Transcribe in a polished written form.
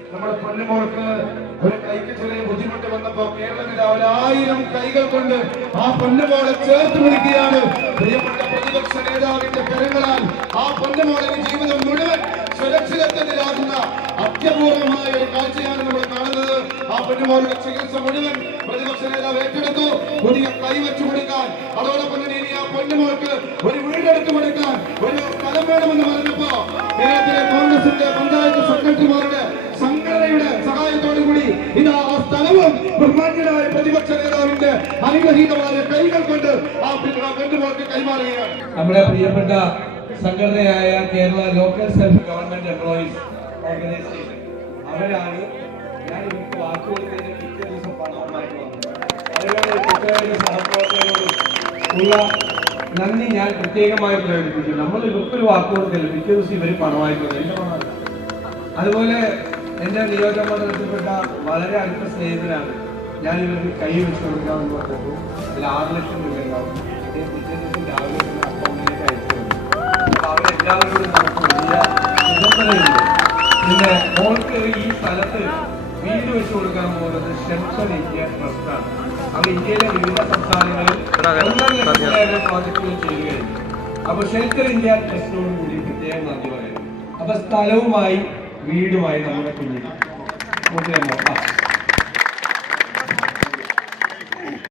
നമ്മുടെ പൊന്നുമോൾക്ക് ഒരു കൈക്ക് ചെറിയ ബുദ്ധിമുട്ട് വന്നപ്പോ കേരളത്തിലെ 1000 കൈകൾ കൊണ്ട് ആ പൊന്നുമോളെ ചേർത്ത് പിടിക്കുകയാണ്. പ്രിയപ്പെട്ട പ്രതിപക്ഷ നേതാവിന്റെ കരങ്ങളാൽ ആ പൊന്നുമോളിന്റെ ജീവിതം മുഴുവൻ സുരക്ഷിതത്വത്തിലാകുന്ന അത്യപൂർവമായ ഒരു കാഴ്ചയാണ് നമ്മൾ കാണുന്നത്. ആ പൊന്നുമോളുടെ ചികിത്സ മുഴുവൻ പ്രതിപക്ഷ നേതാവ് ഏറ്റെടുത്തു. പുതിയ കൈ വെച്ചു കൊടുക്കാൻ, അതോടൊപ്പം തന്നെ ഇനി ആ പൊന്നുമോൾക്ക് ഒരു വീടെടുത്തു കൊടുക്കാൻ ഒരു സ്ഥലം വേണമെന്ന് പറഞ്ഞപ്പോ കേരളത്തിലെ കോൺഗ്രസിന്റെ പഞ്ചായത്ത് സെക്രട്ടറിമാരുടെ സംഘടനയുടെ സഹായത്തോടുകൂടി ഇതാ ആ സ്ഥലവും ബഹുമാന്യനായ പ്രതിപക്ഷ നേതാവിന്റെ അനുഗ്രഹീതമായ കൈകൾ കൊണ്ട് ആ പെണ്ണുമോൾക്ക് കൈമാറുകയാണ്. നമ്മുടെ പ്രിയപ്പെട്ട സംഘടനയായ Kerala local self government employees organisation, അവരാണ് ഞാൻ ഇവർക്ക് വാക്കുകൊടുത്തതിന് പിറ്റേ ദിവസം പണവുമായിട്ട് വന്നത്. അവരുടെ കുട്ടികളുടെ സഹപ്രവർത്തകരോടും ഉള്ള നന്ദി ഞാൻ പ്രത്യേകമായി പ്രകടിപ്പിച്ചു. നമ്മൾ ഇവർക്കൊരു വാക്കുകൊടുത്തില്ല, പിറ്റേ ദിവസം ഇവർ പണമായിട്ട് വന്നു. എന്റെ പണമല്ല. അതുപോലെ എന്റെ നിയോജക മണ്ഡലത്തിൽപ്പെട്ട വളരെ അടുത്ത സ്നേഹിതനാണ്. ഞാൻ ഇവർക്ക് കൈ വെച്ച് കൊടുക്കാമെന്ന് പറഞ്ഞപ്പോൾ അതിൽ 6 ലക്ഷം രൂപ ഉണ്ടാവും. പിറ്റേ ദിവസം രാവിലെ തന്നെ അക്കൗണ്ടിലേക്ക് അയച്ചു തന്നു. അപ്പൊ അവരെല്ലാവരോടും നമുക്ക് വലിയ നിബന്ധനയുണ്ട്. പിന്നെ മോൾക്ക് ഈ സ്ഥലത്ത് വീട് വെച്ച് കൊടുക്കാൻ പോകുന്നത് ഷെൽട്ടർ ഇന്ത്യ ട്രസ്റ്റാണ്. അവർ ഇന്ത്യയിലെ വിവിധ സംസ്ഥാനങ്ങളിൽ 1.5 ലക്ഷം പ്രോജക്റ്റുകൾ ചെയ്തു കഴിഞ്ഞു. അപ്പൊ ഷെൽട്ടർ ഇന്ത്യ ട്രസ്റ്റിനോട് കൂടി പ്രത്യേകം നന്ദി പറയുന്നു. അപ്പൊ സ്ഥലവുമായി വീടുമായി നമ്മുടെ കുഞ്ഞിന്